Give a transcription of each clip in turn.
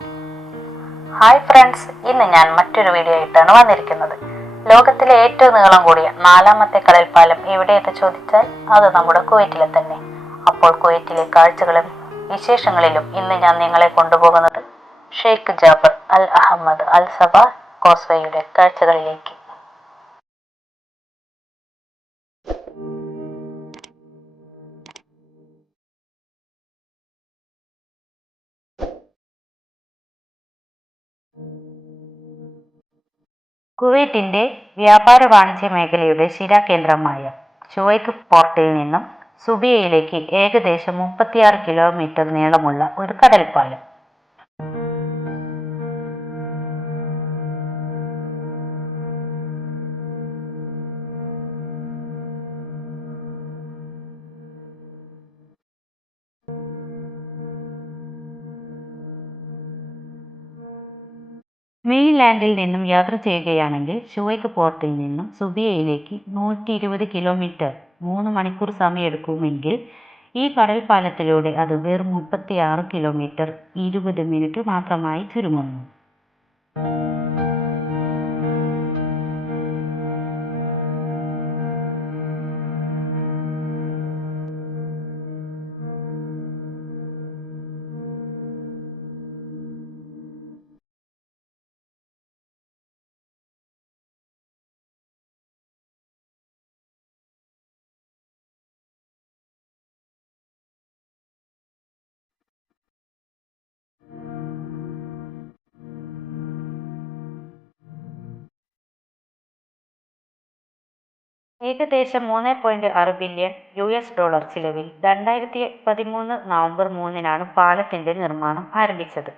Hi friends, ഇന്ന് ഞാൻ മറ്റൊരു വീഡിയോ ആയിട്ടാണ് വന്നിരിക്കുന്നത്. ലോകത്തിലെ ഏറ്റവും നീളം കൂടിയ നാലാമത്തെ കടൽപ്പാലം എവിടെയെന്ന് ചോദിച്ചാൽ അത് നമ്മുടെ കുവൈറ്റിലെ തന്നെ. അപ്പോൾ കുവൈറ്റിലെ കാഴ്ചകളും വിശേഷങ്ങളിലും ഇന്ന് ഞാൻ നിങ്ങളെ കൊണ്ടുപോകുന്നത് ഷെയ്ഖ് ജാബർ അൽ അഹമ്മദ് അൽ സബാ കോസ്വേയുടെ കാഴ്ചകളിലേക്ക്. കുവൈറ്റിന്റെ വ്യാപാര വാണിജ്യ മേഖലയുടെ ശിരാകേന്ദ്രമായ ഷുവൈഖ് പോർട്ടിൽ നിന്നും സുബിയയിലേക്ക് ഏകദേശം 36 കിലോമീറ്റർ നീളമുള്ള ഒരു കടൽപ്പാലം. മെയിൻലാൻഡിൽ നിന്നും യാത്ര ചെയ്യുകയാണെങ്കിൽ ഷുവൈഖ് പോർട്ടിൽ നിന്നും സുബിയയിലേക്ക് 120 കിലോമീറ്റർ 3 മണിക്കൂർ സമയമെടുക്കുമെങ്കിൽ ഈ കടൽപ്പാലത്തിലൂടെ അത് വെറും 36 കിലോമീറ്റർ 20 മിനിറ്റ് മാത്രമായി ചുരുങ്ങുന്നു. ഏകദേശം 3.6 ബില്യൺ US$ ചിലവിൽ 2013 നവംബർ 3-നാണ് പാലത്തിന്റെ നിർമ്മാണം ആരംഭിച്ചത്.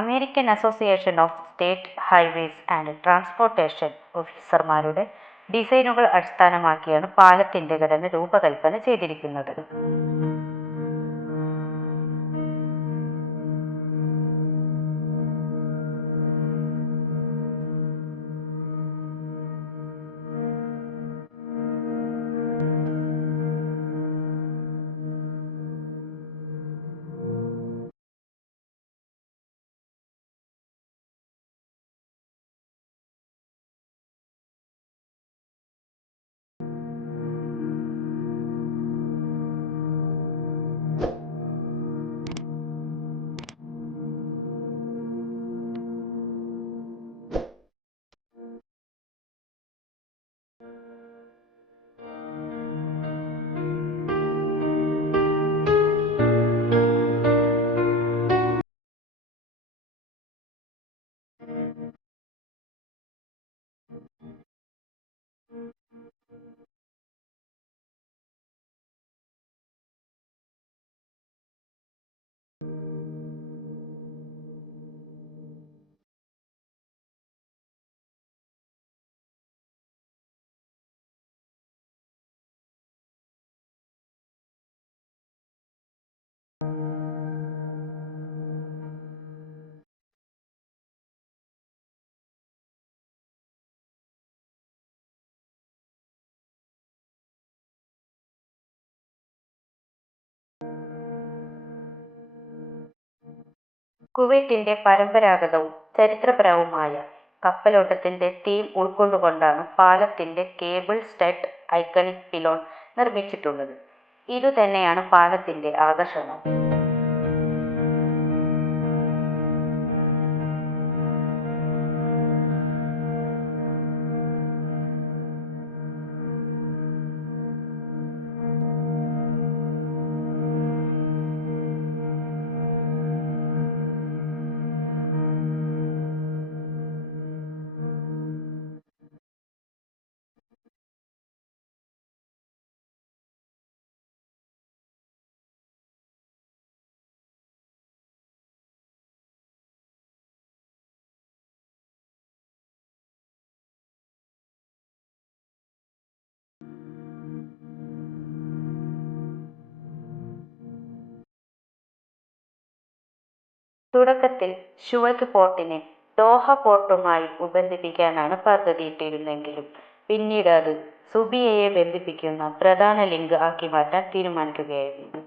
American association of state highways and transportation ഓഫീസർമാരുടെ ഡിസൈനുകൾ അടിസ്ഥാനമാക്കിയാണ് പാലത്തിന്റെ ഘടന രൂപകൽപ്പന ചെയ്തിരിക്കുന്നത്. കുവൈറ്റിന്റെ പരമ്പരാഗതവും ചരിത്രപരവുമായ കപ്പലോട്ടത്തിന്റെ തീം ഉൾക്കൊണ്ടുകൊണ്ടാണ് പാലത്തിന്റെ കേബിൾ സ്റ്റഡ് ഐക്കണിക് പിലോൺ നിർമ്മിച്ചിട്ടുള്ളത്. ഇതുതന്നെയാണ് പാലത്തിന്റെ ആകർഷണം. തുടക്കത്തിൽ ഷുവൈഖ് പോർട്ടിനെ ദോഹ പോർട്ടുമായി ബന്ധിപ്പിക്കാനാണ് പദ്ധതിയിട്ടിരുന്നെങ്കിലും പിന്നീട് അത് സുബിയയെ ബന്ധിപ്പിക്കുന്ന പ്രധാന ലിങ്ക് ആക്കി മാറ്റാൻ തീരുമാനിക്കുകയായിരുന്നു.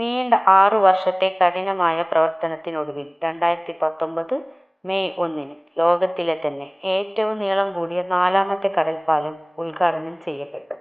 നീണ്ട 6 വർഷത്തെ കഠിനമായ പ്രവർത്തനത്തിനൊടുവിൽ 2019 മെയ് 1-ന് ലോകത്തിലെ തന്നെ ഏറ്റവും നീളം കൂടിയ 4-മത്തെ കടൽപ്പാലം ഉദ്ഘാടനം ചെയ്യപ്പെട്ടു.